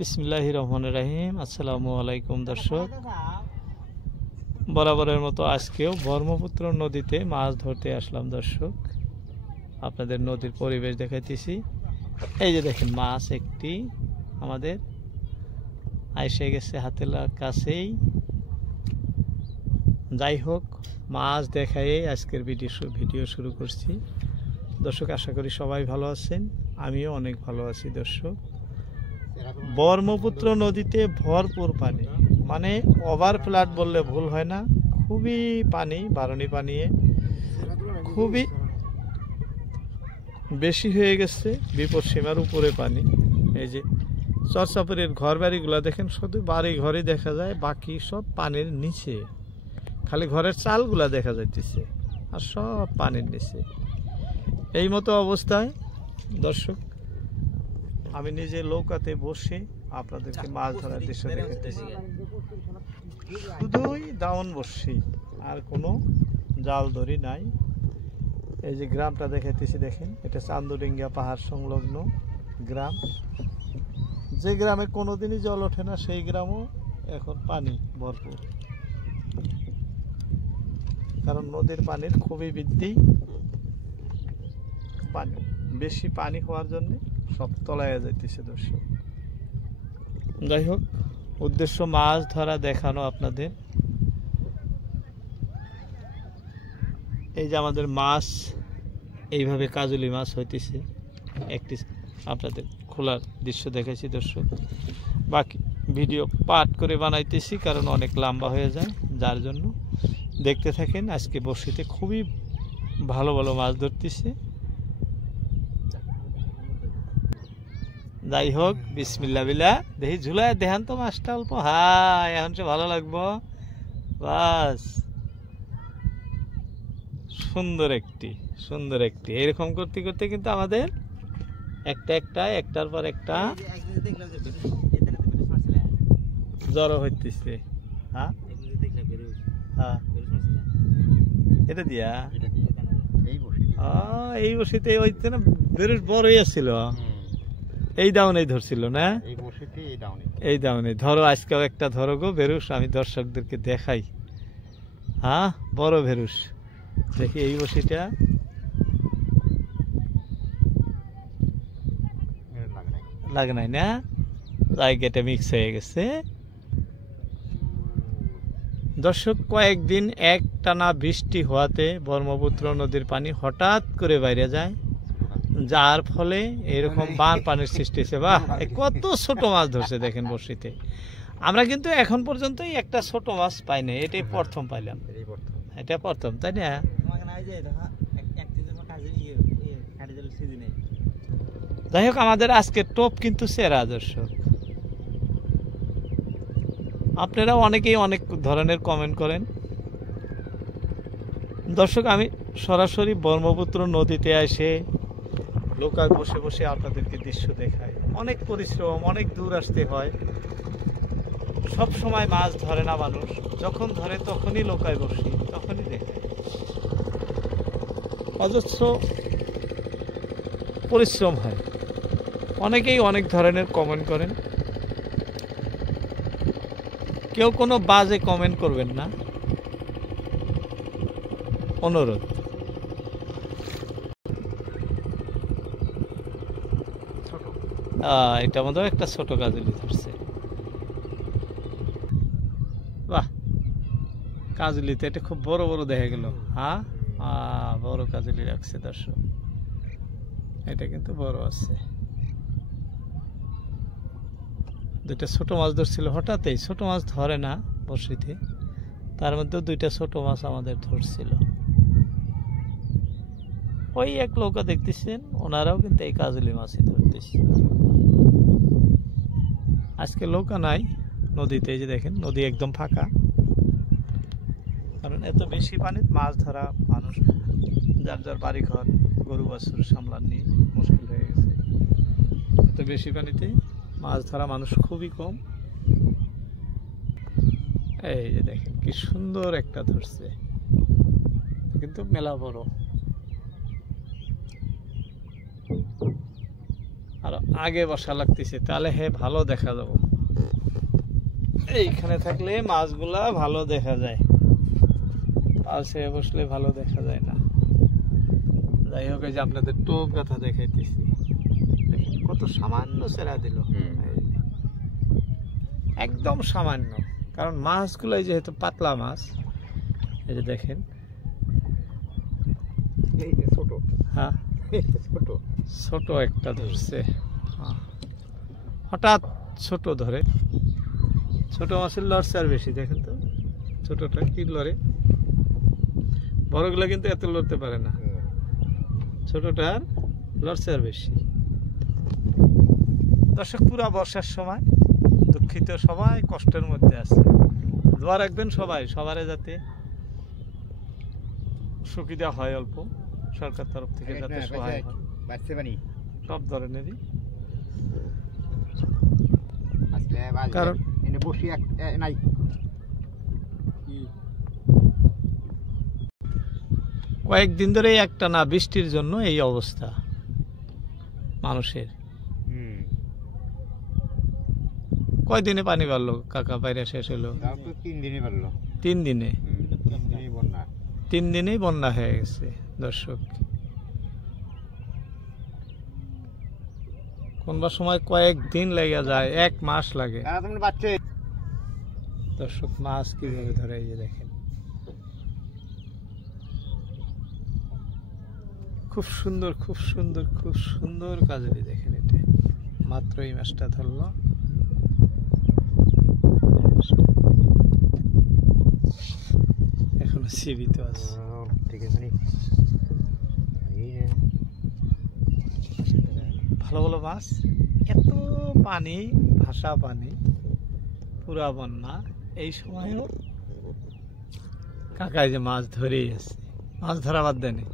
বিসমিল্লাহির রহমানির রহিম। আসসালামু আলাইকুম দর্শক, বরাবরের মতো আজকেও ব্রহ্মপুত্র নদীতে মাছ ধরতে আসলাম দর্শক। আপনাদের নদীর পরিবেশ দেখাইতেছি। এই যে দেখেন মাছ একটি আমাদের আইসে গেছে হাতের কাছেই। যাই হোক, মাছ দেখাই আজকের ভিডিও শুরু করছি দর্শক। আশা করি সবাই ভালো আছেন, আমিও অনেক ভালো আছি দর্শক। ব্রহ্মপুত্র নদীতে ভরপুর পানি, মানে ওভার ফ্লাড বললে ভুল হয় না। খুবই পানি, বারণী পানি খুবই বেশি হয়ে গেছে, বিপদ সীমার উপরে পানি। এই যে চরচাপুরের ঘর বাড়িগুলো দেখেন, শুধু বাড়ি ঘরে দেখা যায়, বাকি সব পানির নিচে। খালি ঘরের চালগুলা দেখা যাইতেছে, আর সব পানির নিচে। এই মতো অবস্থায় দর্শক আমি নিজে নৌকাতে বসে আপনাদেরকে মাছ ধরার দৃশ্য দেখাতেছি। শুধুই দাউন বসছি, আর কোনো জাল দড়ি নাই। এই যে গ্রামটা দেখাইতেছি দেখেন, এটা চান্দুডিঙ্গা পাহাড় সংলগ্ন গ্রাম। যে গ্রামে কোনোদিনই জল ওঠে না, সেই গ্রামও এখন পানি ভরপুর, কারণ নদীর পানির খুবই বৃদ্ধি। পানি বেশি পানি হওয়ার জন্য সব তলায় যাইতেছে দর্শক। যাই হোক, উদ্দেশ্য মাছ ধরা দেখানো আপনাদের। এই যে আমাদের মাছ এইভাবে কাজলি মাছ হইতেছে, একটি আপনাদের খোলার দৃশ্য দেখাইছি দর্শক। বাকি ভিডিও পার্ট করে বানাইতেছি, কারণ অনেক লম্বা হয়ে যায়, যার জন্য দেখতে থাকেন। আজকে বড়শিতে খুবই ভালো ভালো মাছ ধরতেছে। যাই হোক, বিসমিল্লাহ বিল্লাহ, দেখি ঝুলায় দেখান তো মাছটা অল্প। হ্যাঁ, এখন সে ভালো লাগবো। বাস, সুন্দর একটি এরকম করতে করতে কিন্তু আমাদের একটার পর একটা জড়ো হইতেছে। হ্যাঁ হ্যাঁ, এটা দিয়া এই বসিতে হইতে না, বেশ বড়ই আসছিল। এই দাউনেই ধরছিল না, এই দাউনে ধরো। আজকেও একটা ধরো গো বেরুস, আমি দর্শকদেরকে দেখাই। হ্যাঁ, বড় বেরুস দেখি। এই বসিটা লাগে নাই না, জায়গাটা মিক্স হয়ে গেছে দর্শক। কয়েকদিন একটানা বৃষ্টি হওয়াতে ব্রহ্মপুত্র নদীর পানি হঠাৎ করে বাইরে যায়, যার ফলে এরকম বান পানির সৃষ্টি হয়েছে। বাহ, কত ছোট মাছ ধরছে দেখেন বড়শিতে। আমরা কিন্তু এখন পর্যন্ত একটা ছোট মাছ পাই না, এটাই প্রথম পাইলাম। এটা প্রথম, তাই না? যাই হোক, আমাদের আজকে টোপ কিন্তু সেরা দর্শক। আপনারা অনেকেই অনেক ধরনের কমেন্ট করেন দর্শক। আমি সরাসরি ব্রহ্মপুত্র নদীতে এসে লোকাল বসে বসে আপনাদেরকে দৃশ্য দেখায়। অনেক পরিশ্রম, অনেক দূর আসতে হয়। সব সময় মাছ ধরে না মানুষ, যখন ধরে তখনই লোকায় বসি, তখনই দেখায়। অজস্র পরিশ্রম হয়। অনেকেই অনেক ধরনের কমেন্ট করেন, কেউ কোনো বাজে কমেন্ট করবেন না, অনুরোধ। এটা মধ্যে একটা ছোট কাজলি ধরছে। বাহ, কাজলিতে এটা খুব বড় বড় দেখা গেল। হ্যাঁ, বড় কাজলি রাখছে দর্শক, এটা কিন্তু বড় আছে। দুইটা ছোট মাছ ধরছিল হঠাৎই। ছোট মাছ ধরে না বড়শিতে, তার মধ্যে দুইটা ছোট মাছ আমাদের ধরছিল। ওই এক নৌকা দেখতেছেন, ওনারাও কিন্তু এই কাজলি মাছই ধরতেছে। আজকে নৌকা নাই নদীতে, এই যে দেখেন নদী একদম ফাঁকা, কারণ এত বেশি পানি মাছ ধরা মানুষ যার যার বাড়ি ঘর, গরু বাছুর সামলান নিয়ে মুশকিল হয়ে গেছে। এত বেশি পানিতে মাছ ধরা মানুষ খুবই কম। এই যে দেখেন কি সুন্দর একটা ধরছে, কিন্তু মেলা বড়। আর আগে বসা লাগতেছে, তাহলে ভালো দেখা যাবে। এইখানে থাকলে মাছগুলা ভালো দেখা যায়, পাশে বসলে ভালো দেখা যায় না। যাই হোক, এই যে আপনাদের টোপ গাথা দেখাইতেছি, দেখেন কত সামান্য চেরা দিল, একদম সামান্য। কারণ মাছগুলাই যেহেতু পাতলা মাছ, এই যে দেখেন ছোট, হ্যাঁ ছোট ছোট একটা ধরছে, হঠাৎ ছোট ধরে। ছোট মাছের লড়চার বেশি, দেখেন তো ছোটটা কি লড়ে, বড়গুলা কিন্তু এত লড়তে পারে না, ছোটটার লড়চার বেশি। দর্শক, পুরা বর্ষার সময় দুঃখিত, সবাই কষ্টের মধ্যে আছে। দোয়া রাখবেন সবাই, সবারে যাতে সুবিধা হয়, অল্প সরকার তরফ থেকে যাতে সহায় হয় সব ধরনেরই। কারণ কয়েকদিন ধরে একটা না বৃষ্টির জন্য এই অবস্থা মানুষের। কয়দিনে পানি বাড়লো কাকা, বাইরে শেষ হলো? 3 দিনে বাড়লো। 3 দিনে, বন্যা 3 দিনেই বন্যা হয়ে গেছে। দর্শক, কোনবা সময় কয়েকদিন লেগে যায়, 1 মাস লাগে। দর্শক, মাছ কিভাবে ধরে, এই যে দেখেন, খুব সুন্দর খুব সুন্দর খুব সুন্দর কাজে। দেখেন এটা মাত্র এই মাছটা ধরলো, এখনো জীবিত আছে। ভালো ভালো মাছ, এত পানি, ভাষা পানি, পুরা বন্যা, এই সময়ও কাকায় যে মাছ ধরেই আছে, মাছ ধরা বাদ দেয়নি।